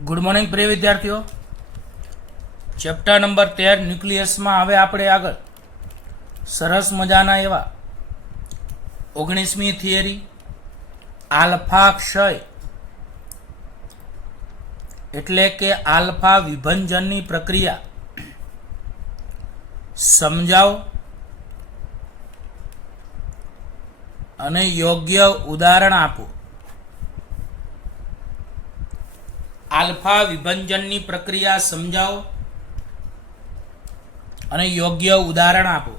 Good morning પ્રિય વિદ્યાર્થીઓ, chapter number 13 ન્યુક્લિયસમાં હવે આપણે આગળ સરસ મજાના એવા 19મી થિયરી આલ્ફા ક્ષય એટલે કે આલ્ફા વિભંજનની પ્રક્રિયા સમજાવો અને યોગ્ય ઉદાહરણ આપો. આલ્ફા વિભંજનની પ્રક્રિયા સમજાવો અને યોગ્ય ઉદાહરણ આપો.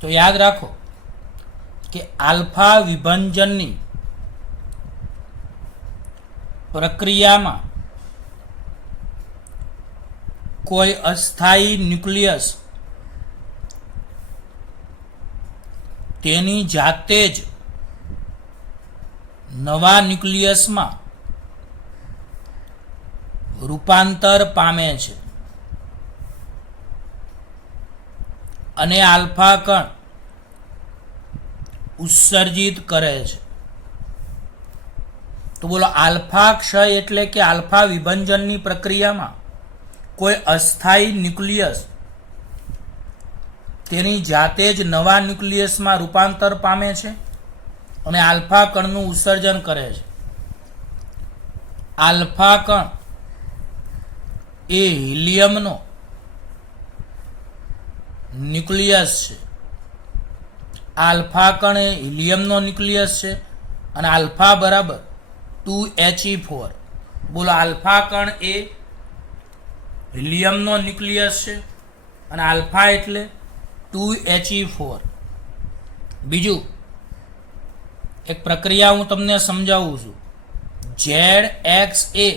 તો યાદ રાખો કે આલ્ફા વિભંજનની પ્રક્રિયામાં કોઈ અસ્થાયી ન્યુક્લિયસ તેની જાતે જ નવા ન્યુક્લિયસમાં રૂપાંતર પામે છે અને આલ્ફા કણ ઉત્સર્જિત કરે છે. તો બોલો, આલ્ફા ક્ષય એટલે કે આલ્ફા વિભંજનની પ્રક્રિયામાં કોઈ અસ્થાયી ન્યુક્લિયસ તેની જાતે જ નવા ન્યુક્લિયસમાં રૂપાંતર પામે છે અને આલ્ફા કણનું ઉત્સર્જન કરે છે. આલ્ફા કણ એ હિલિયમનો ન્યુક્લિયસ છે. આલ્ફા કણ એ હિલિયમનો ન્યુક્લિયસ છે અને આલ્ફા બરાબર 2He4. બોલો, આલ્ફા કણ એ હિલિયમનો ન્યુક્લિયસ છે અને આલ્ફા એટલે 2He4. બીજું એક પ્રક્રિયા હું તમને સમજાવું છું. ZX એ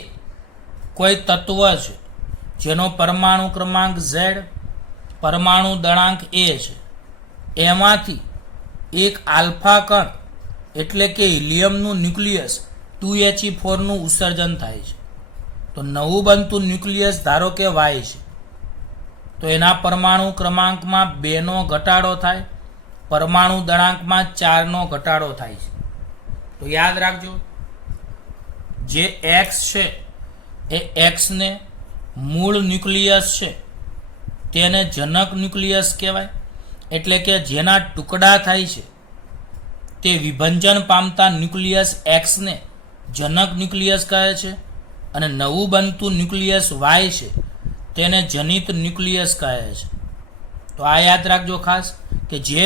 કોઈ તત્વ છે જેનો પરમાણુ ક્રમાંક Z, પરમાણુ દળાંક A છે. એમાંથી એક આલ્ફા કણ એટલે કે હિલિયમનું ન્યુક્લિયસ 2He4 નું ઉત્સર્જન થાય છે. તો નવું બનતું ન્યુક્લિયસ ધારો કે Y છે, તો એના પરમાણુ ક્રમાંકમાં 2 નો ઘટાડો થાય, પરમાણુ દળાંકમાં 4 નો ઘટાડો થાય છે. તો યાદ રાખજો, જે X છે એ X ને મૂળ ન્યુક્લિયસ છે તેને જનક ન્યુક્લિયસ કહેવાય, એટલે કે જેના ટુકડા થાય છે તે વિભંજન પામતા ન્યુક્લિયસ X ને જનક ન્યુક્લિયસ કહે છે અને નવું બનતું ન્યુક્લિયસ Y છે તેને જનિત ન્યુક્લિયસ કહે છે. તો આ યાદ રાખજો ખાસ કે જે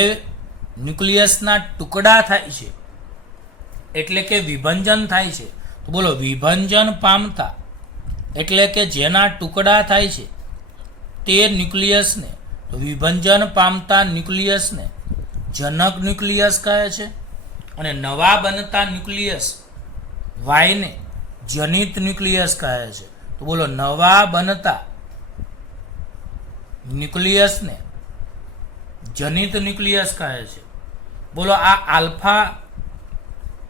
ન્યુક્લિયસના ટુકડા થાય છે એટલે કે વિભંજન થાય છે. તો બોલો, વિભંજન પામતા એટલે કે જેના ટુકડા થાય છે તે ન્યુક્લિયસને, તો વિભંજન પામતા ન્યુક્લિયસને જનક ન્યુક્લિયસ કહે છે અને નવા બનતા ન્યુક્લિયસ Y ને જનિત ન્યુક્લિયસ કહે છે. તો બોલો, નવા બનતા ન્યુક્લિયસને જનિત ન્યુક્લિયસ કહે છે. બોલો, આ આલ્ફા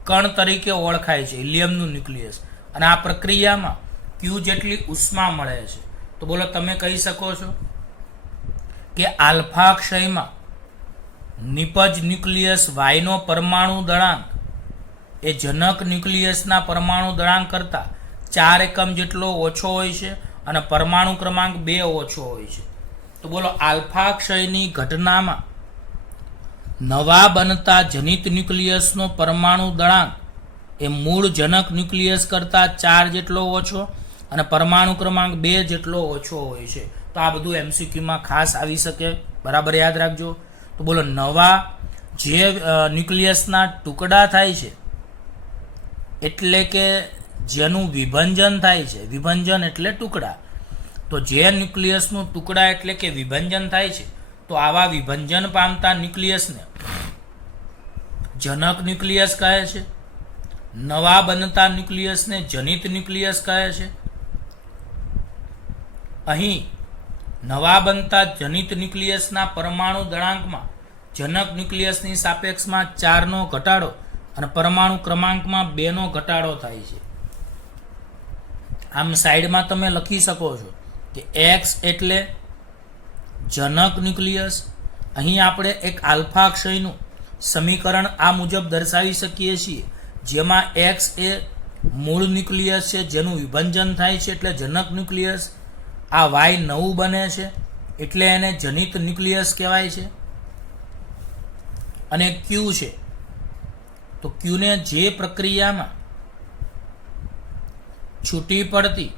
કણ તરીકે ઓળખાય છે હિલિયમનું ન્યુક્લિયસ અને આ પ્રક્રિયામાં Q જેટલી ઉષ્મા મળે છે. તો બોલો, તમે કહી શકો છો કે આલ્ફા ક્ષયમાં નિપજ ન્યુક્લિયસ Y નો પરમાણુ દળાંક એ જનક ન્યુક્લિયસના પરમાણુ દળાંક કરતાં 4 એકમ જેટલો ઓછો હોય છે અને પરમાણુ ક્રમાંક 2 ઓછો હોય છે. તો બોલો, આલ્ફા ક્ષયની ઘટનામાં નવા બનતા જનિત ન્યુક્લિયસનો પરમાણુ દળાંક એ મૂળ જનક ન્યુક્લિયસ કરતાં 4 જેટલો ઓછો અને પરમાણુ ક્રમાંક 2 જેટલો ઓછો હોય છે. તો આ બધું MCQમાં ખાસ આવી શકે, બરાબર યાદ રાખજો. તો બોલો, નવા જે ન્યુક્લિયસના ટુકડા થાય છે એટલે કે જેનું વિભંજન થાય છે, વિભંજન એટલે ટુકડા, તો જે ન્યુક્લિયસનું ટુકડા એટલે કે વિભંજન થાય છે તો આવા વિભંજન પામતા ન્યુક્લિયસને જનક ન્યુક્લિયસ કહે છે. નવા બનતા ન્યુક્લિયસને જનિત ન્યુક્લિયસ કહે છે. અહીં નવા બનતા જનિત ન્યુક્લિયસના પરમાણુ દળાંકમાં જનક ન્યુક્લિયસની સાપેક્ષમાં 4 નો ઘટાડો અને પરમાણુ ક્રમાંકમાં 2 નો ઘટાડો થાય છે. આમ સાઈડમાં તમે લખી શકો છો કે X એટલે જનક ન્યુક્લિયસ. અહીં આપણે એક આલ્ફા ક્ષયનું સમીકરણ આ મુજબ દર્શાવી શકીએ છીએ, જેમાં x એ મૂળ ન્યુક્લિયસ છે જેનું વિભંજન થાય છે એટલે જનક ન્યુક્લિયસ. આ વાય નવું બને છે એટલે એને જનિત ન્યુક્લિયસ કહેવાય છે. અને ક્યુ છે તો ક્યુને જે પ્રક્રિયામાં છૂટી પડતી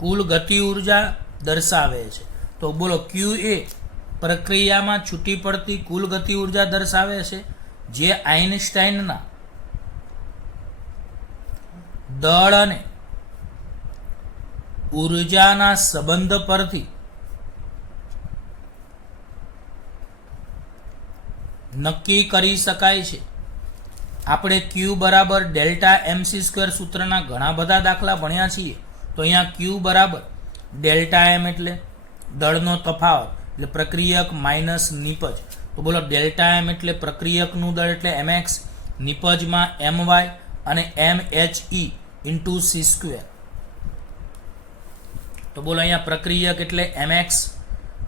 કુલ ગતિ ઉર્જા દર્શાવે છે. તો બોલો ક્યુ એ પ્રક્રિયામાં છૂટી પડતી કુલ ગતિ ઉર્જા દર્શાવે છે, જે આઇન્સ્ટાઈનના દળ અને ઉર્જાના સંબંધ પરથી નક્કી કરી શકાય છે. આપણે ક્યુ બરાબર ડેલ્ટા એમસી સ્ક્વેર સૂત્રના ઘણા બધા દાખલા ભણ્યા છીએ. તો અહીંયા ક્યુ બરાબર ડેલ્ટા એમ એટલે દળનો તફાવત એટલે પ્રક્રિયક માઇનસ નિપજ. તો બોલો ડેલ્ટા એમ એટલે પ્રક્રિયકનું દળ એટલે mx, નિપજમાં my અને mhe ઇન્ટુ સી સ્ક્વેર. તો બોલો અહીંયા પ્રક્રિયક એટલે mx,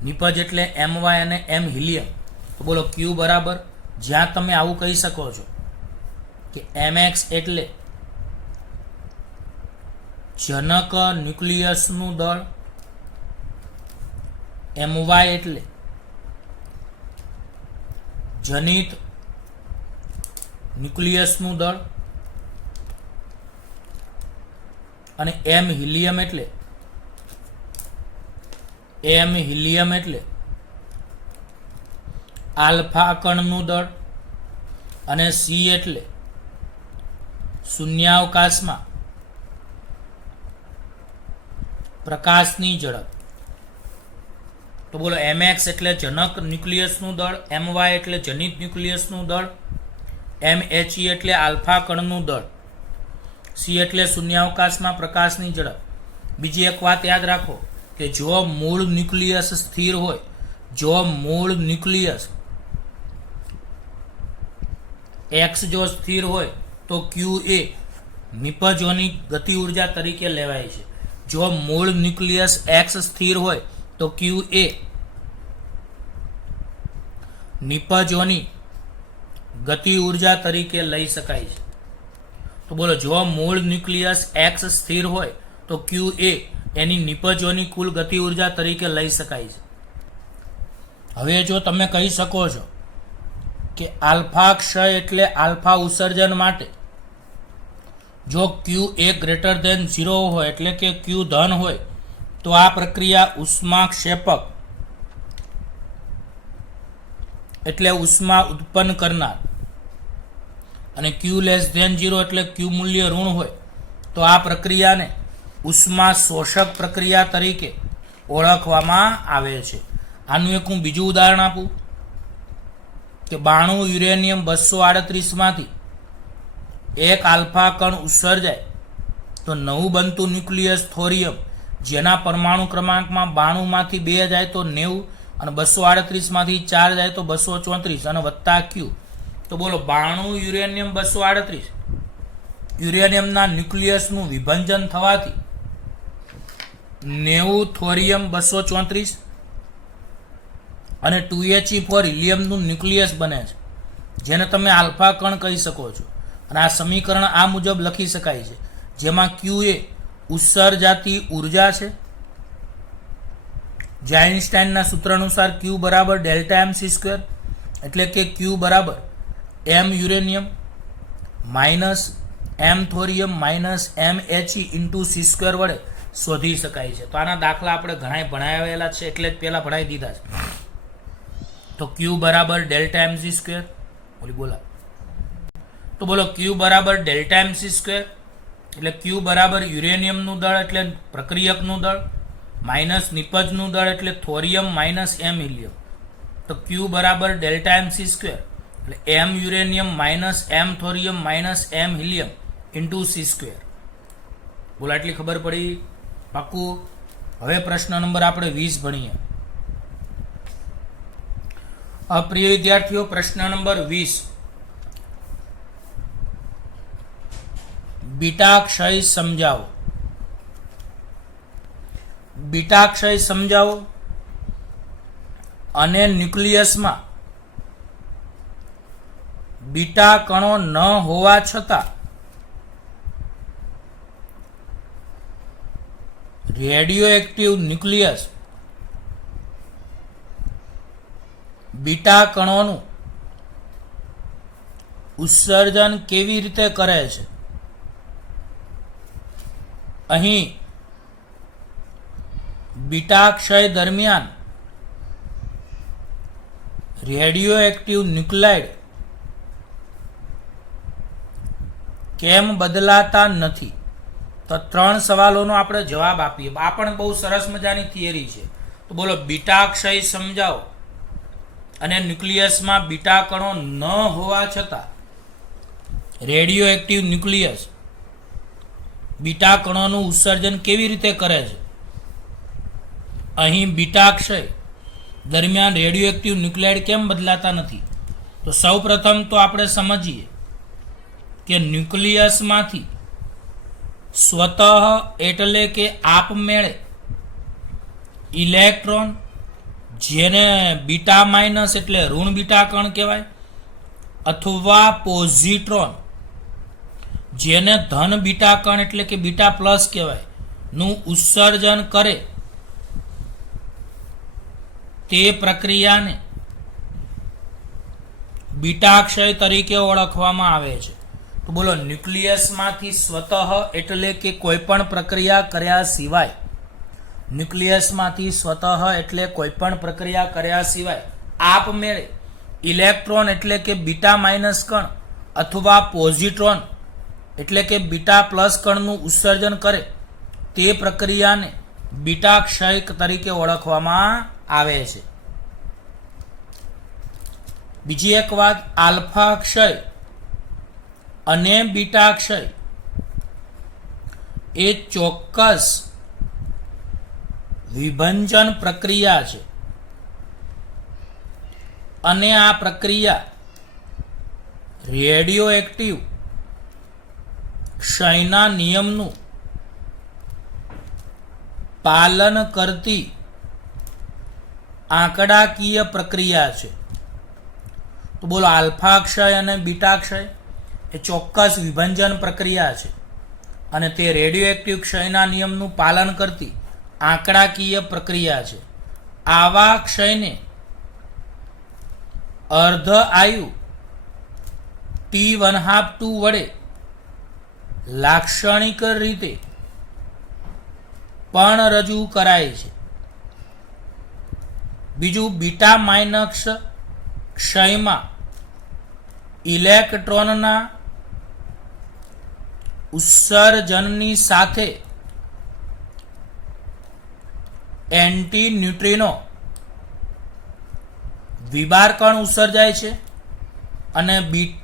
નિપજ એટલે my અને m હિલિયમ. તો બોલો ક્યુ બરાબર જ્યાં તમે આવું કહી શકો છો કે mx એટલે જનક ન્યુક્લિયસનું દળ, my એટલે જનિત ન્યુક્લિયસનું દળ અને m હિલિયમ એટલે આલ્ફા કણનું દળ અને સી એટલે શૂન્યાવકાશમાં પ્રકાશની ઝડપ. તો બોલો mx એટલે જનક ન્યુક્લિયસનું દળ, my એટલે જનિત ન્યુક્લિયસનું દળ, mhe એટલે આલ્ફા કણનું દળ, સી એટલે શૂન્યાવકાશમાં પ્રકાશની ઝડપ. બીજી એક વાત યાદ રાખો કે જો મૂળ ન્યુક્લિયસ સ્થિર હોય, જો મૂળ ન્યુક્લિયસ x જો સ્થિર હોય તો ક્યુ એ નિપજોની ગતિ ઉર્જા તરીકે લેવાય છે. જો મૂળ ન્યુક્લિયસ x સ્થિર હોય તો ક્યુ એ નિપજોની ગતિ ઉર્જા તરીકે લઈ શકાય છે. તો બોલો જો મૂળ ન્યુક્લિયસ x સ્થિર હોય તો ક્યુ એ એની નિપજોની કુલ ગતિ ઉર્જા તરીકે લઈ શકાય છે. હવે જો તમે કહી શકો છો કે આલ્ફા ક્ષય એટલે આલ્ફા ઉત્સર્જન માટે જો ક્યુ એ ગ્રેટર ધેન 0 હોય એટલે કે ક્યુ ધન હોય તો આ પ્રક્રિયા ઉષ્માક્ષેપક એટલે ઉષ્મા ઉત્પન્ન કરનાર, અને ક્યુ લેસ ધેન 0 એટલે ક્યુ મૂલ્ય ઋણ હોય તો આ પ્રક્રિયાને ઉષ્મા શોષક પ્રક્રિયા તરીકે ઓળખવામાં આવે છે. આનું એક હું બીજું ઉદાહરણ આપું કે 92 યુરેનિયમ 238 માંથી એક આલ્ફા કણ ઉત્સર્જાય તો નવું બનતું ન્યુક્લિયસ થોરિયમ જેના પરમાણુ ક્રમાંકમાં 92 માંથી 2 જાય તો 90 અને 238 માંથી 4 જાય તો 234 અને વત્તા ક્યુ. તો બોલો 92 યુરેનિયમ 238 યુરેનિયમના ન્યુક્લિયસનું વિભંજન થવાથી 90 થોરિયમ 234 અને 2He4 હિલિયમનું ન્યુક્લિયસ બને છે, જેને તમે આલ્ફા કણ કહી શકો છો. અને આ સમીકરણ આ મુજબ લખી શકાય છે, જેમાં ક્યુ એ ઉત્સર્જાતી ઉર્જા છે, જે આઇન્સ્ટાઈનના સૂત્ર અનુસાર ક્યુ બરાબર ડેલ્ટા એમસી સ્ક્વેર એટલે કે ક્યુ બરાબર M uranium minus M thorium minus mhe into C square વડે શોધી શકાય છે. તો આના દાખલા આપણે ઘણા ભણાવેલા છે એટલે જ પહેલાં ભણાવી દીધા છે. તો ક્યુ બરાબર ડેલ્ટા એમસી સ્ક્વેર બોલા. તો બોલો ક્યુ બરાબર ડેલ્ટા એમસી સ્ક્વેર એટલે ક્યુ બરાબર યુરેનિયમનું દળ એટલે પ્રક્રિયકનું દળ માઇનસ નિપજનું દળ એટલે થોરિયમ માઇનસ એમ હિલિયમ. તો ક્યુ બરાબર ડેલ્ટા એમસી સ્ક્વેર એટલે એમ uranium minus M thorium minus M helium into C square. બોલો આટલી ખબર પડી? પાક્કું. હવે પ્રશ્ન નંબર આપણે 20 ભણીએ. પ્રિય વિદ્યાર્થીઓ, પ્રશ્ન નંબર 20 બીટા ક્ષય સમજાવો. બીટા ક્ષય સમજાવો અને ન્યુક્લિયસમાં બીટા કણો ન હોવા છતાં રેડિયો એક્ટિવ ન્યુક્લિયસ બીટા કણોનું ઉત્સર્જન કેવી રીતે કરે છે? અહીં બીટા ક્ષય દરમિયાન રેડિયો એક્ટિવ ન્યુક્લાઇડ કેમ બદલાતા નથી? તો 3 સવાલોનો આપણે જવાબ આપીએ. આ પણ બહુ સરસ મજાની થિયરી છે. તો બોલો, બીટા ક્ષય સમજાવો. અને ન્યુક્લિયસમાં બીટા કણો ન હોવા છતાં રેડિયો એક્ટિવ ન્યુક્લિયસ બીટા કણોનું ઉત્સર્જન કેવી રીતે કરે છે? અહીં બીટા ક્ષય દરમિયાન રેડિયો એક્ટિવ ન્યુક્લાઇડ કેમ બદલાતા નથી? તો સૌ પ્રથમ તો આપણે સમજીએ કે ન્યુક્લિયસમાંથી સ્વતઃ એટલે કે આપમેળે ઇલેક્ટ્રોન, જેને બીટા માઇનસ એટલે ઋણ બીટા કણ કહેવાય, અથવા પોઝિટ્રોન, જેને ધન બીટા કણ એટલે કે બીટા પ્લસ કહેવાય, નું ઉત્સર્જન કરે તે પ્રક્રિયાને બીટા ક્ષય તરીકે ઓળખવામાં આવે છે. તો બોલો, ન્યુક્લિયસમાંથી સ્વતઃ એટલે કે કોઈ પણ પ્રક્રિયા કર્યા સિવાય, ન્યુક્લિયસમાંથી સ્વતઃ એટલે કોઈ પણ પ્રક્રિયા કર્યા સિવાય આપમેળે ઇલેક્ટ્રોન એટલે કે બીટા માઇનસ કણ અથવા પોઝિટ્રોન એટલે કે બીટા પ્લસ કણનું ઉત્સર્જન કરે તે પ્રક્રિયાને બીટા ક્ષય તરીકે ઓળખવામાં આવે છે. બીજી એક વાત, આલ્ફા ક્ષય અને બીટા ક્ષય એ ચોક્કસ વિભંજન પ્રક્રિયા છે અને આ પ્રક્રિયા રેડિયો એક્ટિવ ક્ષયના નિયમનું પાલન કરતી આંકડાકીય પ્રક્રિયા છે. તો બોલો, આલ્ફા ક્ષય અને બીટા ક્ષય એ ચોક્કસ વિભંજન પ્રક્રિયા છે અને તે રેડિયો એક્ટિવ ક્ષયના નિયમનું પાલન કરતી આંકડાકીય પ્રક્રિયા છે. આવા ક્ષયને અર્ધ આયુ T½ વડે લાક્ષણિક રીતે પણ રજૂ કરાય છે. બીજું, બીટા માઇનસ ક્ષયમાં ઇલેક્ટ્રોનના ઉત્સર્જનની સાથે એન્ટી ન્યુટ્રિનો વિબાર કણ ઉત્સર્જાય છે અને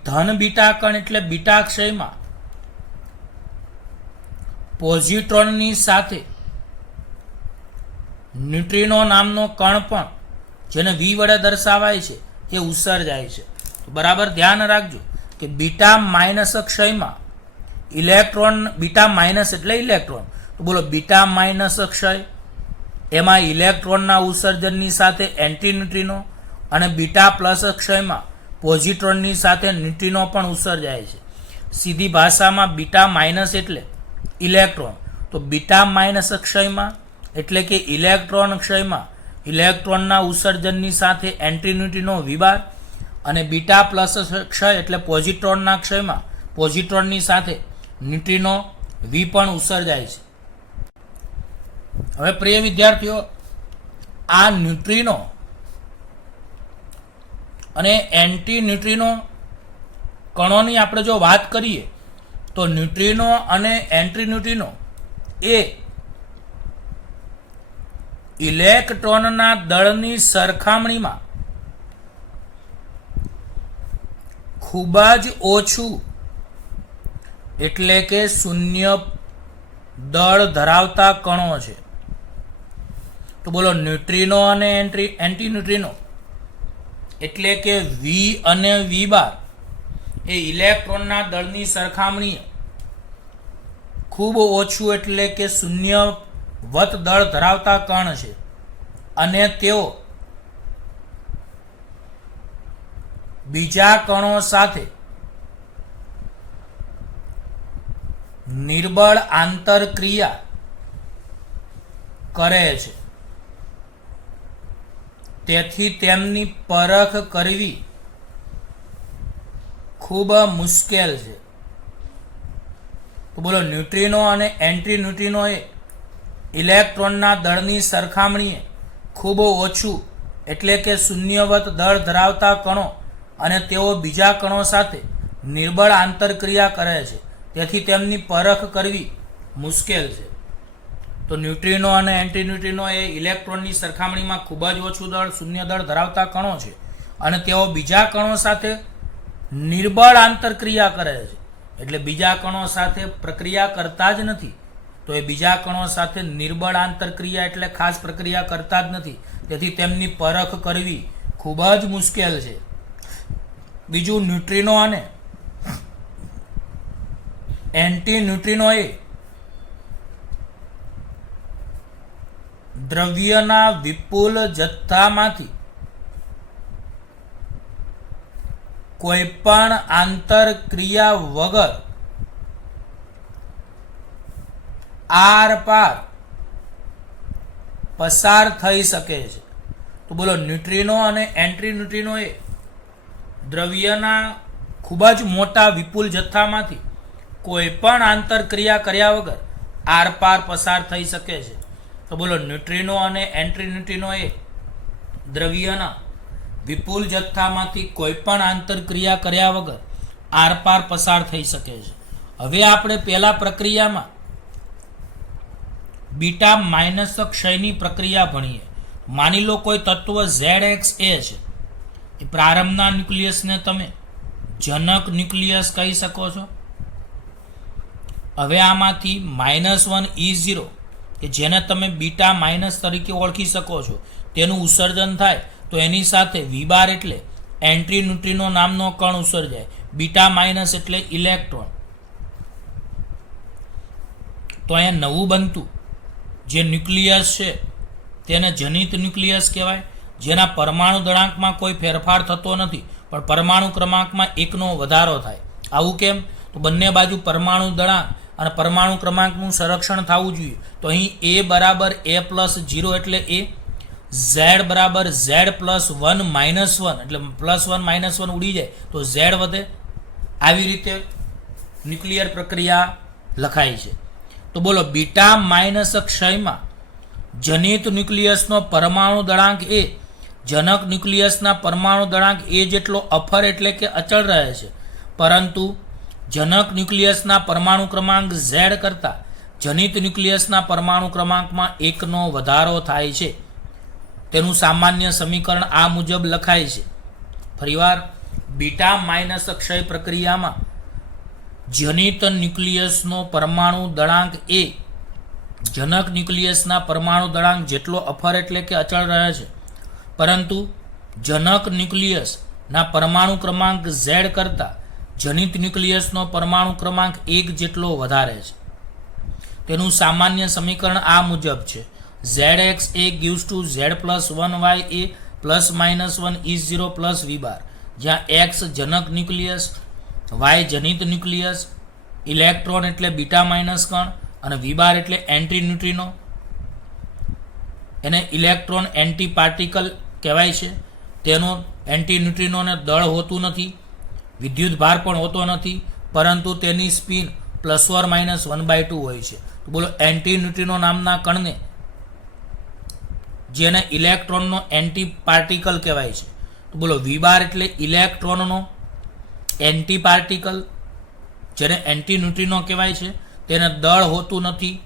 ધન બીટા કણ એટલે બીટા ક્ષયમાં પોઝિટ્રોનની સાથે ન્યુટ્રિનો નામનો કણ પણ, જેને V વડે દર્શાવાય છે, એ ઉત્સર્જાય છે. તો બરાબર ધ્યાન રાખજો કે બીટા માઇનસ ક્ષયમાં ઇલેક્ટ્રોન, બીટા માઇનસ એટલે ઇલેક્ટ્રોન, તો બોલો, બીટા માઇનસ ક્ષય એમાં ઇલેક્ટ્રોનના ઉત્સર્જનની સાથે એન્ટી ન્યુટ્રિનો અને બીટા પ્લસ ક્ષયમાં પોઝિટ્રોનની સાથે ન્યુટ્રિનો પણ ઉત્સર્જાય છે. સીધી ભાષામાં બીટા માઇનસ એટલે ઇલેક્ટ્રોન, તો બીટા માઇનસ ક્ષયમાં એટલે કે ઇલેક્ટ્રોન ક્ષયમાં ઇલેક્ટ્રોનના ઉત્સર્જનની સાથે એન્ટી ન્યુટ્રિનો વિબાર અને બીટા પ્લસ ક્ષય એટલે પોઝિટ્રોનના ક્ષયમાં પોઝિટ્રોનની સાથે ન્યુટ્રિનો V પણ ઉત્સર્જાય છે. હવે પ્રિય વિદ્યાર્થીઓ, આ ન્યુટ્રિનો અને એન્ટી ન્યુટ્રિનો કણોની આપણે જો વાત કરીએ તો ન્યુટ્રિનો અને એન્ટી ન્યુટ્રિનો એ ઇલેક્ટ્રોનના દળની સરખામણીમાં ખૂબ જ ઓછું એટલે કે શૂન્ય દળ ધરાવતા કણો છે. તો બોલો, ન્યુટ્રિનો અને એન્ટી ન્યુટ્રિનો એટલે કે V અને V બાર એ ઇલેક્ટ્રોનના દળની સરખામણીએ ખૂબ ઓછું એટલે કે શૂન્ય વત દળ ધરાવતા કણ છે અને તેઓ બીજા કણો સાથે નિર્બળ આંતરક્રિયા કરે છે, તેથી તેમની પરખ કરવી ખૂબ મુશ્કેલ છે. તો બોલો, ન્યુટ્રિનો અને એન્ટી ન્યુટ્રિનો એ ઇલેક્ટ્રોનના દળની સરખામણીએ ખૂબ ઓછું એટલે કે શૂન્યવત દળ ધરાવતા કણો અને તેઓ બીજા કણો સાથે નિર્બળ આંતરક્રિયા કરે છે, તેથી તેમની પરખ કરવી મુશ્કેલ છે. તો ન્યુટ્રિનો અને એન્ટી ન્યુટ્રિનો એ ઇલેક્ટ્રોનની સરખામણીમાં ખૂબ જ ઓછું દળ, શૂન્ય દળ ધરાવતા કણો છે અને તેઓ બીજા કણો સાથે નિર્બળ આંતરક્રિયા કરે છે. એટલે બીજા કણો સાથે પ્રક્રિયા કરતા જ નથી. તો એ બીજા કણો સાથે નિર્બળ આંતરક્રિયા એટલે ખાસ પ્રક્રિયા કરતા જ નથી, તેથી તેમની પરખ કરવી ખૂબ જ મુશ્કેલ છે. બીજું, ન્યુટ્રિનો અને એન્ટી ન્યુટ્રિનો એ દ્રવ્યના વિપુલ જથ્થામાંથી કોઈ પણ આંતરક્રિયા વગર આર પાર પસાર થઈ શકે છે. તો બોલો, ન્યુટ્રિનો અને એન્ટી ન્યુટ્રિનો એ દ્રવ્યના ખૂબ જ મોટા વિપુલ જથ્થામાંથી કોઈ પણ આંતરક્રિયા કર્યા વગર આર પાર પસાર થઈ શકે છે. તો બોલો, ન્યુટ્રિનો અને એન્ટી ન્યુટ્રિનો એ દ્રવ્યના વિપુલ જથ્થામાંથી કોઈ પણ આંતરક્રિયા કર્યા વગર આરપાર પસાર થઈ શકે છે. હવે આપણે પહેલા પ્રક્રિયામાં બીટા માઇનસ ક્ષયની પ્રક્રિયા ભણીએ. માની લો કોઈ તત્વ ZXA છે, એ પ્રારંભના ન્યુક્લિયસને તમે જનક ન્યુક્લિયસ કહી શકો છો. હવે આમાંથી -1E0 કે જેને તમે બીટા માઇનસ તરીકે ઓળખી શકો છો, તેનું ઉત્સર્જન થાય તો એની સાથે V બાર એટલે એન્ટી ન્યુટ્રિનો નામનો કણ ઉત્સર્જાય. બીટા માઇનસ એટલે ઇલેક્ટ્રોન. તો અહીંયા નવું બનતું જે ન્યુક્લિયસ છે તેને જનિત ન્યુક્લિયસ કહેવાય, જેના પરમાણુ દળાંકમાં કોઈ ફેરફાર થતો નથી, પણ પરમાણુ ક્રમાંકમાં એકનો વધારો થાય. આવું કેમ? તો બંને બાજુ પરમાણુ દળાંક અને પરમાણુ ક્રમાંકનું સંરક્ષણ થવું જોઈએ. તો અહીં A બરાબર A+0 એટલે A, Z બરાબર Z+1 -1 એટલે +1 -1 ઉડી જાય તો Z વધે. આવી રીતે ન્યુક્લિયર પ્રક્રિયા લખાય છે. તો બોલો, બીટા માઇનસ ક્ષયમાં જનિત ન્યુક્લિયસનો પરમાણુ દળાંક એ જનક ન્યુક્લિયસના પરમાણુ દળાંક એ જેટલો અફર એટલે કે અચળ રહે છે, પરંતુ જનક ન્યુક્લિયસના પરમાણુ ક્રમાંક Z કરતાં જનિત ન્યુક્લિયસના પરમાણુ ક્રમાંકમાં એકનો વધારો થાય છે. તેનું સામાન્ય સમીકરણ આ મુજબ લખાય છે. ફરીવાર, બીટા માઇનસ ક્ષય પ્રક્રિયામાં જનિત ન્યુક્લિયસનો પરમાણુ દળાંક એ જનક ન્યુક્લિયસના પરમાણુ દળાંક જેટલો અફર એટલે કે અચળ રહે છે, પરંતુ જનક ન્યુક્લિયસના પરમાણુ ક્રમાંક Z કરતાં જનિત ન્યુક્લિયસનો પરમાણુ ક્રમાંક 1 જેટલો વધારે છે. તેનું સામાન્ય સમીકરણ આ મુજબ છે. ZXA gives to Z+1YA ±1E0 + V બાર, જ્યાં X જનક ન્યુક્લિયસ, Y જનિત ન્યુક્લિયસ, ઇલેક્ટ્રોન એટલે બીટા માઇનસ કણ અને V બાર એટલે એન્ટી ન્યુટ્રિનો. એને ઇલેક્ટ્રોન એન્ટી પાર્ટિકલ કહેવાય છે. તેનો એન્ટી ન્યુટ્રિનોને દળ હોતું નથી, વિદ્યુત ભાર પણ હોતો નથી, પરંતુ તેની સ્પિન ±1/2 હોય છે. તો બોલો, એન્ટી ન્યુટ્રિનો નામના કણને, જેને ઇલેક્ટ્રોનનો એન્ટી પાર્ટિકલ કહેવાય છે, તો બોલો V બાર એટલે ઇલેક્ટ્રોનનો એન્ટી પાર્ટિકલ, જેને એન્ટી ન્યુટ્રિનો કહેવાય છે. તેને દળ હોતું નથી,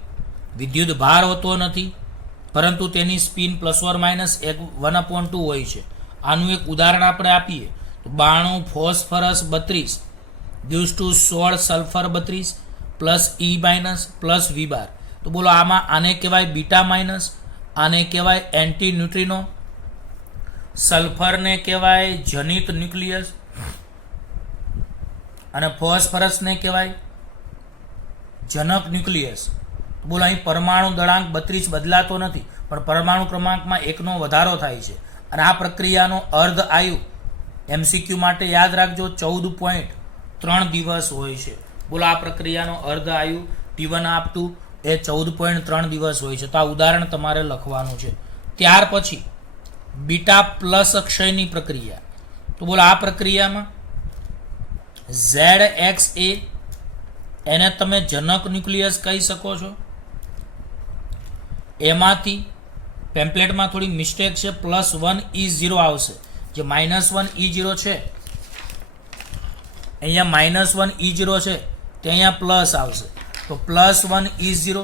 વિદ્યુત ભાર હોતો નથી, પરંતુ તેની સ્પિન ±1/2 હોય છે. આનું એક ઉદાહરણ આપણે આપીએ તો 92 phosphorus 32 gives to 16 sulphur 32 +E- + V બાર. તો બોલો, આને કહેવાય બીટા માઇનસ, આને કહેવાય એન્ટી ન્યુટ્રિનો, સલ્ફરને કહેવાય જનિત ન્યુક્લિયસ અને ફોસ્ફરસને કહેવાય જનક ન્યુક્લિયસ. બોલો, અહીં પરમાણુ દળાંક 32 બદલાતો નથી, પણ પરમાણુ ક્રમાંકમાં એકનો વધારો થાય છે. અને આ પ્રક્રિયાનો અર્ધ આયુ MCQ માટે યાદ રાખજો 14.3 દિવસ હોય છે. બોલો, આ પ્રક્રિયાનો અર્ધ આયુ T1 up to એ 14.3 દિવસ હોય છે. તો આ ઉદાહરણ તમારે લખવાનું છે. ત્યાર પછી બીટા પ્લસ ક્ષયની પ્રક્રિયા. તો બોલો આ પ્રક્રિયામાં ZXA એને તમે જનક ન્યુક્લિયસ કહી શકો છો. એમાંથી પેમ્પલેટમાં થોડી મિસ્ટેક છે, +1E0 આવશે. જે -1E0 છે અહીંયા -1E0 છે તે અહીંયા પ્લસ આવશે. તો +1E0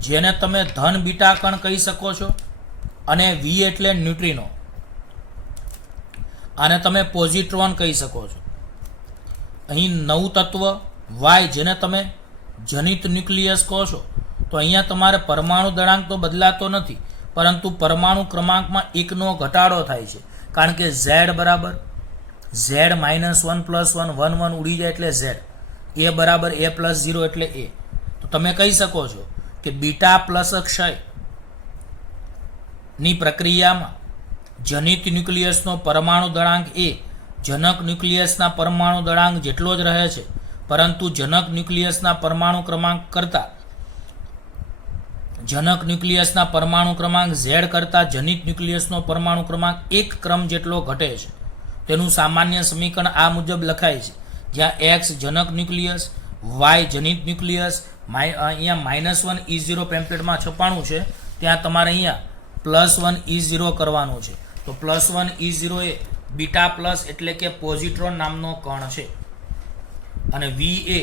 જેને તમે ધન બીટા કણ કહી શકો છો, અને V એટલે ન્યુટ્રિનો, આને તમે પોઝિટ્રોન કહી શકો છો. અહીં નવું તત્વ Y જેને તમે જનિત ન્યુક્લિયસ કહો છો. તો અહીંયા તમારે પરમાણુ દળાંક તો બદલાતો નથી, પરંતુ પરમાણુ ક્રમાંકમાં એકનો ઘટાડો થાય છે. કારણ કે Z બરાબર Z -1 + 1 1 1 ઉડી જાય એટલે Z, A બરાબર A + 0 એટલે A. તો તમે કહી શકો છો કે બીટા પ્લસ ક્ષય ની પ્રક્રિયામાં જનિત ન્યુક્લિયસનો પરમાણુ દળાંક એ જનક ન્યુક્લિયસના પરમાણુ દળાંક જેટલો જ રહે છે, પરંતુ જનક ન્યુક્લિયસના પરમાણુ ક્રમાંક કરતાં જનક ન્યુક્લિયસના પરમાણુ ક્રમાંક Z કરતાં જનિત ન્યુક્લિયસનો પરમાણુ ક્રમાંક એક ક્રમ જેટલો ઘટે છે. તેનું સામાન્ય સમીકરણ આ મુજબ લખાય છે, જ્યાં X જનક ન્યુક્લિયસ, Y જનિત ન્યુક્લિયસ, અહીંયા -1E0 પેમ્પલેટમાં છપાણું છે, ત્યાં તમારે અહીંયા +1E0 કરવાનું છે. તો +1E0 એ બીટા પ્લસ એટલે કે પોઝિટ્રોન નામનો કણ છે, અને V એ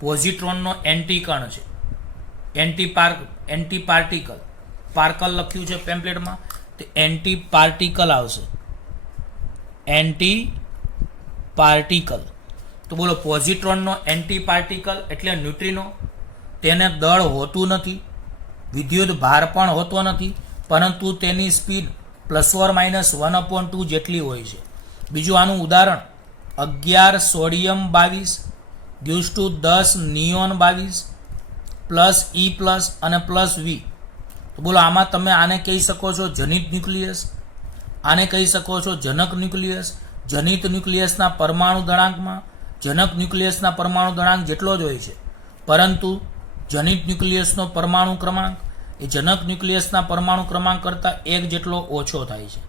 પોઝિટ્રોનનો એન્ટી કણ છે. એન્ટી પાર્ટિકલ, પાર્કલ લખ્યું છે પેમ્પલેટમાં, તે એન્ટી પાર્ટિકલ આવશે. Anti particle. તો બોલો પોઝિટ્રોનનો એન્ટી પાર્ટિકલ એટલે ન્યુટ્રિનો. તેને દળ હોતું નથી, વિદ્યુત ભાર પણ હોતો નથી, પરંતુ તેની સ્પીડ ±1/2 જેટલી હોય છે. બીજું આનું ઉદાહરણ 11 સોડિયમ 22 ⁻10 નિયોન 22 +E+ અને +V. તો બોલો આમાં તમે આને કહી શકો છો જનિત ન્યુક્લિયસ, આને કહી શકો છો જનક ન્યુક્લિયસ. જનિત ન્યુક્લિયસના પરમાણુ દળાંકમાં જનક ન્યુક્લિયસના પરમાણુ દળાંક જેટલો જ હોય છે, પરંતુ જનિત ન્યુક્લિયસનો પરમાણુ ક્રમાંક એ જનક ન્યુક્લિયસના પરમાણુ ક્રમાંક કરતાં 1 જેટલો ઓછો થાય છે.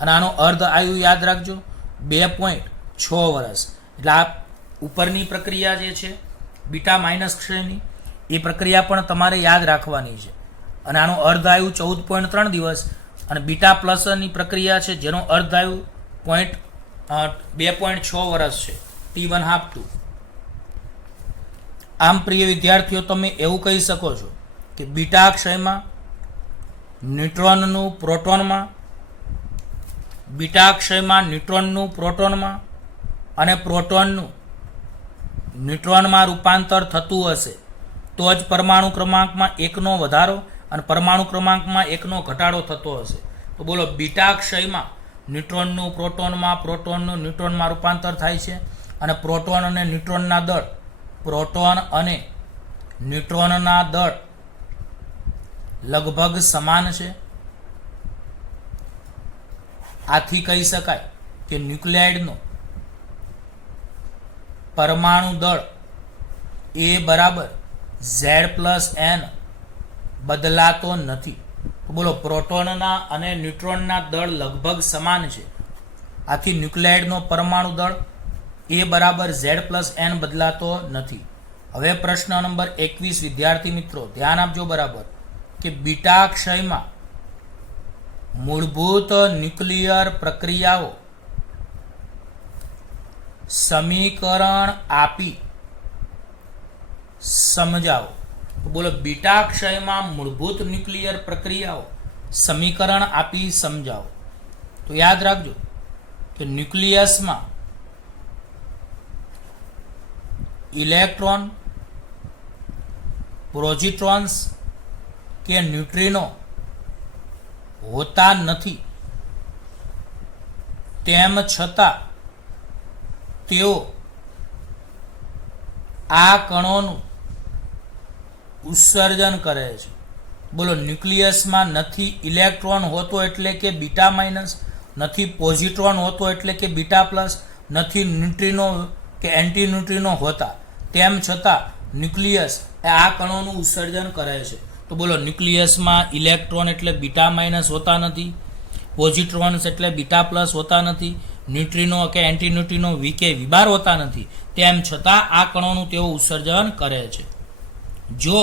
અને આનો અર્ધ આયુ યાદ રાખજો 2.6 વર્ષ. એટલે આ ઉપરની પ્રક્રિયા જે છે બીટા માઇનસ ક્ષયની, એ પ્રક્રિયા પણ તમારે યાદ રાખવાની છે. અને આનો અર્ધ આયુ 14.3 દિવસ, અને બીટા પ્લસની પ્રક્રિયા છે જેનો અર્ધ આયુ 2.6 વર્ષ છે, T1/2. આમ પ્રિય વિદ્યાર્થીઓ, તમે એવું કહી શકો છો કે બીટા ક્ષયમાં ન્યુટ્રોનનું પ્રોટોનમાં, બીટા ક્ષયમાં ન્યુટ્રોનનું પ્રોટોનમાં અને પ્રોટોનનું ન્યુટ્રોનમાં રૂપાંતર થતું હશે તો જ પરમાણુ ક્રમાંકમાં એકનો વધારો અને પરમાણુ ક્રમાંકમાં એકનો ઘટાડો થતો હશે. તો બોલો બીટા ક્ષયમાં ન્યુટ્રોનનું પ્રોટોનમાં, પ્રોટોનનું ન્યુટ્રોનમાં રૂપાંતર થાય છે, અને પ્રોટોન અને ન્યુટ્રોનના દળ, પ્રોટોન અને ન્યુટ્રોનના દળ લગભગ સમાન છે. આથી કહી શકાય કે ન્યુક્લિયાઇડનો પરમાણુ દળ A બરાબર Z+N બદલાતો નથી. બોલો પ્રોટોનના અને ન્યુટ્રોનના દળ લગભગ સમાન છે, આથી ન્યુક્લિયાઇડનો પરમાણુ દળ A બરાબર Z+N બદલાતો નથી. હવે પ્રશ્ન નંબર 21 વિદ્યાર્થી મિત્રો ધ્યાન આપજો બરાબર, કે બીટા ક્ષયમાં મૂળભૂત ન્યુક્લિયર પ્રક્રિયાઓ સમીકરણ આપી સમજાવો. તો બોલો બીટા ક્ષયમાં મૂળભૂત ન્યુક્લિયર પ્રક્રિયાઓ સમીકરણ આપી સમજાવો. તો યાદ રાખજો કે ન્યુક્લિયસમાં ઇલેક્ટ્રોન, પોઝિટ્રોન્સ કે ન્યુટ્રિનો હોતા નથી, તેમ છતાં તેઓ આ કણોનું ઉત્સર્જન કરે છે. બોલો ન્યુક્લિયસમાં નથી ઇલેક્ટ્રોન હોતો એટલે કે બીટા માઇનસ, નથી પોઝિટ્રોન હોતો એટલે કે બીટા પ્લસ, નથી ન્યુટ્રિનો કે એન્ટી ન્યુટ્રિનો હોતા, તેમ છતાં ન્યુક્લિયસ એ આ કણોનું ઉત્સર્જન કરે છે. તો બોલો, ન્યુક્લિયસમાં ઇલેક્ટ્રોન એટલે બીટા માઇનસ હોતા નથી, પોઝિટ્રોન્સ એટલે બીટા પ્લસ હોતા નથી, ન્યુટ્રિનો કે એન્ટી ન્યુટ્રિનો વી કે વિબાર હોતા નથી. તેમ છતાં આ કણોનું તેઓ ઉત્સર્જન કરે છે. જો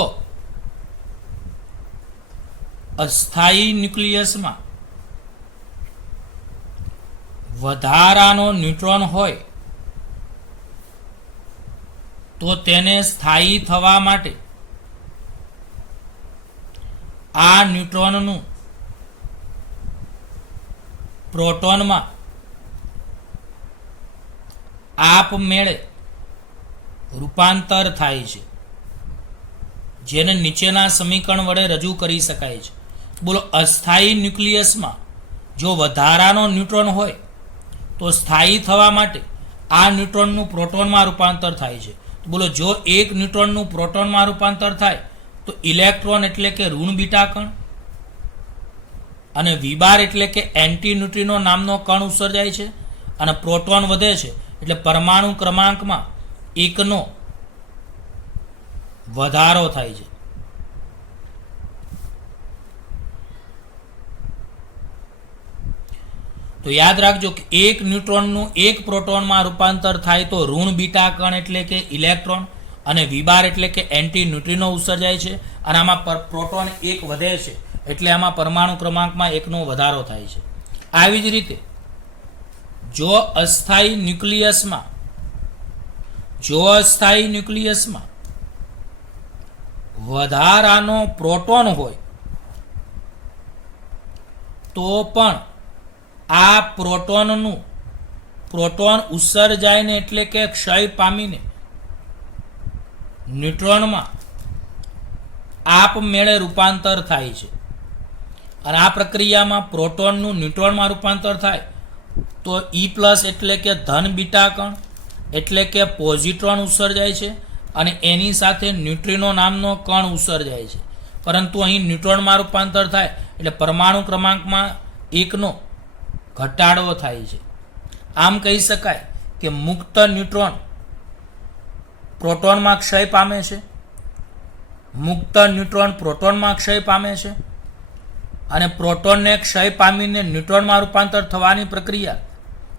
અસ્થાયી ન્યુક્લિયસમાં વધારાનો ન્યુટ્રોન હોય તો તેને સ્થાયી થવા માટે આ ન્યુટ્રોનનું પ્રોટોનમાં આપમેળે રૂપાંતર થાય છે, જેને નીચેના સમીકરણ વડે રજૂ કરી શકાય છે. બોલો, અસ્થાયી ન્યુક્લિયસમાં જો વધારાનો ન્યુટ્રોન હોય તો સ્થાયી થવા માટે આ ન્યુટ્રોનનું પ્રોટોનમાં રૂપાંતર થાય છે. બોલો, જો એક ન્યુટ્રોનનું પ્રોટોનમાં રૂપાંતર થાય તો ઇલેક્ટ્રોન એટલે કે ઋણ બીટા કણ અને વિબાર એટલે કે એન્ટી ન્યુટ્રિનો નામનો કણ ઉત્સર્જાય છે અને પ્રોટોન વધે છે એટલે પરમાણુ ક્રમાંકમાં એકનો વધારો થાય છે. તો યાદ રાખજો કે એક ન્યુટ્રોનનું એક પ્રોટોનમાં રૂપાંતર થાય તો ઋણ બીટા કણ એટલે કે ઇલેક્ટ્રોન અને વિબાર એટલે કે એન્ટી ન્યુટ્રિનો ઉત્સર્જાય છે અને આમાં પ્રોટોન એક વધે છે એટલે આમાં પરમાણુ ક્રમાંકમાં એકનો વધારો થાય છે. આવી જ રીતે જો અસ્થાયી ન્યુક્લિયસમાં વધારાનો પ્રોટોન હોય તો પણ આ પ્રોટોન ઉત્સર્જાયને એટલે કે ક્ષય પામીને ન્યુટ્રોનમાં આપમેળે રૂપાંતર થાય છે અને આ પ્રક્રિયામાં પ્રોટોનનું ન્યુટ્રોનમાં રૂપાંતર થાય તો E+ એટલે કે ધન બીટા કણ એટલે કે પોઝિટ્રોન ઉત્સર્જાય છે અને એની સાથે ન્યુટ્રિનો નામનો કણ ઉત્સર્જાય છે. પરંતુ અહીં ન્યુટ્રોનમાં રૂપાંતર થાય એટલે પરમાણુ ક્રમાંકમાં એકનો ઘટાડો થાય છે. આમ કહી શકાય કે મુક્ત ન્યુટ્રોન પ્રોટોનમાં ક્ષય પામે છે, મુક્ત ન્યુટ્રોન પ્રોટોનમાં ક્ષય પામે છે અને પ્રોટોનને ક્ષય પામીને ન્યુટ્રોનમાં રૂપાંતર થવાની પ્રક્રિયા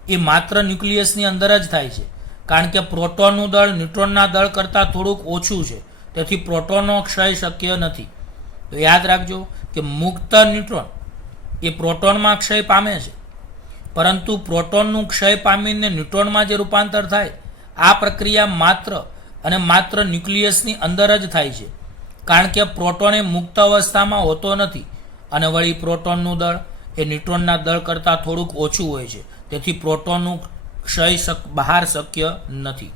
એ માત્ર ન્યુક્લિયસની અંદર જ થાય છે, કારણ કે પ્રોટોનનું દળ ન્યુટ્રોનના દળ કરતાં થોડુંક ઓછું છે, તેથી પ્રોટોનનો ક્ષય શક્ય નથી. તો યાદ રાખજો કે મુક્ત ન્યુટ્રોન એ પ્રોટોનમાં ક્ષય પામે છે, પરંતુ પ્રોટોનનું ક્ષય પામીને ન્યુટ્રોનમાં જે રૂપાંતર થાય આ પ્રક્રિયા માત્ર અને માત્ર ન્યુક્લિયસની અંદર જ થાય છે, કારણ કે પ્રોટોન એ મુક્ત અવસ્થામાં હોતો નથી અને વળી પ્રોટોનનું દળ એ ન્યુટ્રોનના દળ કરતાં થોડુંક ઓછું હોય છે, તેથી પ્રોટોનનું ક્ષય બહાર શક્ય નથી.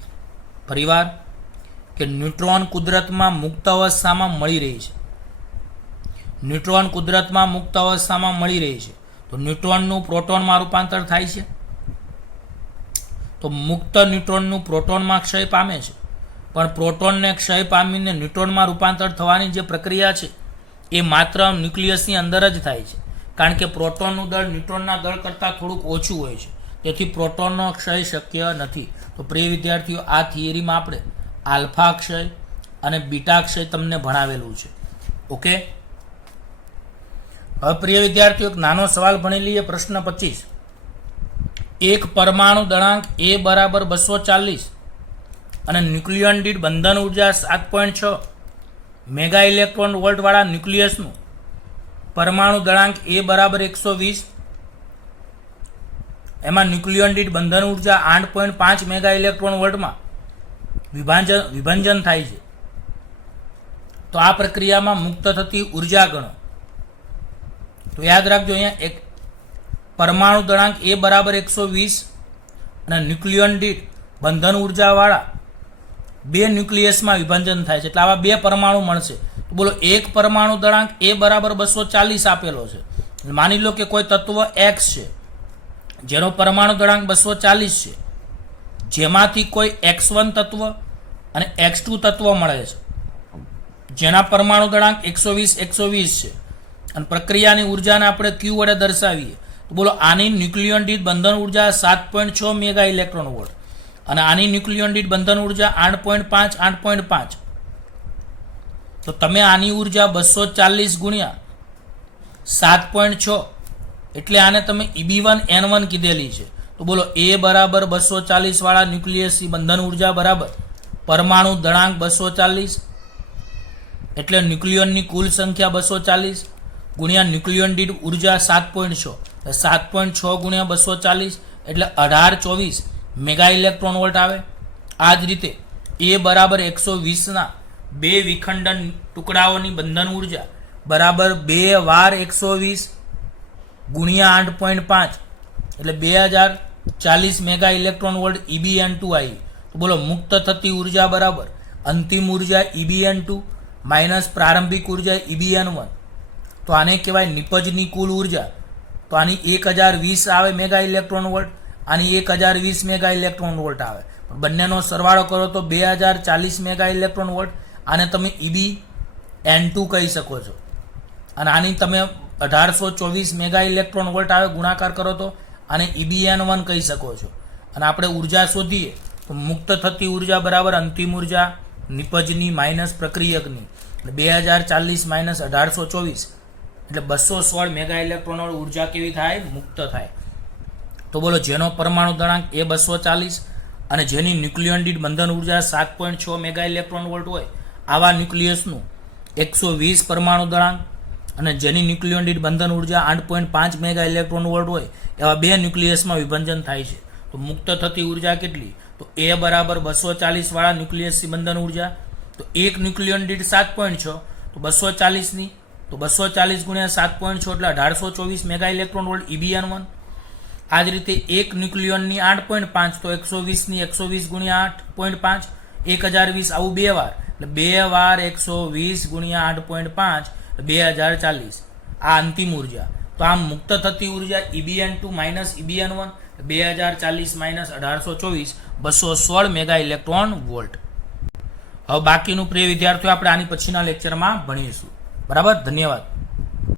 ફરીવાર કે ન્યુટ્રોન કુદરતમાં મુક્ત અવસ્થામાં મળી રહે છે, ન્યુટ્રોન કુદરતમાં મુક્ત અવસ્થામાં મળી રહે છે તો ન્યુટ્રોનનું પ્રોટોનમાં રૂપાંતર થાય છે. તો મુક્ત ન્યુટ્રોનનું પ્રોટોનમાં ક્ષય પામે છે, પણ પ્રોટોનને ક્ષય પામીને ન્યુટ્રોનમાં રૂપાંતર થવાની જે પ્રક્રિયા છે એ માત્ર ન્યુક્લિયસની અંદર જ થાય છે, કારણ કે પ્રોટોનનું દળ ન્યુટ્રોનના દળ કરતાં થોડુંક ઓછું હોય છે, તેથી પ્રોટોનનો ક્ષય શક્ય નથી. તો પ્રિય વિદ્યાર્થીઓ, આ થિયરીમાં આપણે આલ્ફા ક્ષય અને બીટા ક્ષય તમને ભણાવેલું છે. ઓકે, હવે પ્રિય વિદ્યાર્થીઓ એક નાનો સવાલ ભણી લઈએ. પ્રશ્ન 25. એક પરમાણુ દળાંક A બરાબર 240 અને ન્યુક્લિયન દીઠ બંધન ઉર્જા 7.6 મેગા ઇલેક્ટ્રોન વોલ્ટ વાળા ન્યુક્લિયસનું પરમાણુ દળાંક A બરાબર 120, એમાં ન્યુક્લિયન દીઠ બંધન ઉર્જા 8.5 મેગા ઇલેક્ટ્રોન વોલ્ટમાં વિભાજન થાય છે. તો આ પ્રક્રિયામાં મુક્ત થતી ઉર્જા ગણો. તો યાદ રાખજો, અહીંયા એક પરમાણુ દળાંક A બરાબર 120 અને ન્યુક્લિયન દીઠ બંધન ઉર્જાવાળા બે ન્યુક્લિયસમાં વિભાજન થાય છે, એટલે આવા બે પરમાણુ મળશે. તો બોલો, એક પરમાણુ દળાંક A બરાબર 240 આપેલો છે. માની લો કે કોઈ તત્વ X છે જેનો પરમાણુ દળાંક 240 છે, જેમાંથી કોઈ X1 તત્વ અને X2 તત્વ મળે છે જેના પરમાણુ દળાંક 120 છે અને પ્રક્રિયાની ઉર્જાને આપણે Q વડે દર્શાવીએ. તો બોલો, આની ન્યુક્લિયન દીઠ બંધન ઉર્જા 7.6 મેગા ઇલેક્ટ્રોન વોલ્ટ અને આની ન્યુક્લિયન દીઠ બંધન ઉર્જા 8.5. તો તમે આની ઉર્જા 240 ગુણ્યા 7.6 એટલે આને તમે EB1N1 કીધેલી છે. તો બોલો એ બરાબર 240 વાળા ન્યુક્લિયસની બંધન ઉર્જા બરાબર પરમાણુ દળાંક 240 એટલે ન્યુક્લિયોનની કુલ સંખ્યા 240 ગુણ્યા ન્યુક્લિયોન દીઠ ઉર્જા 7.6 7.6 ગુણ્યા 240 એટલે 1824 મેગા ઇલેક્ટ્રોન વોલ્ટ આવે. આ જ રીતે એ બરાબર 120ના બે વિખંડન ટુકડાઓની બંધન ઉર્જા બરાબર 2 વાર 120 ગુણ્યા 8.5 એટલે 2040 મેગા ઇલેક્ટ્રોન વોલ્ટ EBN2 આવી. તો બોલો મુક્ત થતી ઉર્જા બરાબર અંતિમ ઉર્જા EBN2 માઇનસ પ્રારંભિક ઉર્જા EBN1. તો આને કહેવાય નિપજની કુલ ઉર્જા. તો આની 1020 આવે મેગા ઇલેક્ટ્રોન વોલ્ટ, આની 1020 મેગા ઇલેક્ટ્રોન વોલ્ટ આવે. બંનેનો સરવાળો કરો તો 2040 મેગા ઇલેક્ટ્રોન વોલ્ટ. આને તમે EBN2 કહી શકો છો અને આની તમે 1824 મેગા ઇલેક્ટ્રોન વોલ્ટ આવે ગુણાકાર કરો તો આને EBN1 કહી શકો છો. અને આપણે ઉર્જા શોધીએ તો મુક્ત થતી ઉર્જા બરાબર અંતિમ ઉર્જા નિપજની માઇનસ પ્રક્રિયકની એટલે 2040 માઇનસ 1824 એટલે 216 મેગા ઇલેક્ટ્રોન ઉર્જા કેવી થાય? મુક્ત થાય. તો બોલો જેનો પરમાણુ દળાંક એ 240 અને જેની ન્યુક્લિયોન દીઠ બંધન ઉર્જા 7.6 મેગા ઇલેક્ટ્રોન વોલ્ટ હોય આવા ન્યુક્લિયસનું 120 પરમાણુ દળાંક અને જેની ન્યુક્લિયોન દીઠ બંધન ઉર્જા 8.5 મેગા ઇલેક્ટ્રોન વોલ્ટ હોય એવા બે ન્યુક્લિયસમાં વિભાજન થાય છે. તો મુક્ત થતી ઉર્જા કેટલી? તો એ બરાબર 240 વાળા ન્યુક્લિયસની બંધન ઉર્જા. તો એક ન્યુક્લિયોન દીઠ 7.6 તો 240ની તો 240 ગુણ્યા 7.6 એટલે 1824 મેગા ઇલેક્ટ્રોન વોલ્ટ EBN1. આ જ રીતે એક ન્યુક્લિયોનની 8.5 તો 120ની 120 ગુણ્યા 8.5 1020 આવું બે વાર એટલે 2 વાર 120 ગુણ્યા 8.5 2040 આ અંતિમ ઉર્જા. તો આમ મુક્ત થતી ઉર્જા EBN2 minus EBN1 2040 minus 1824 216 mega electron volt. હવે બાકીનું પ્રિય વિદ્યાર્થીઓ આપણે આની પછીના લેક્ચરમાં ભણીશું. બરાબર, ધન્યવાદ.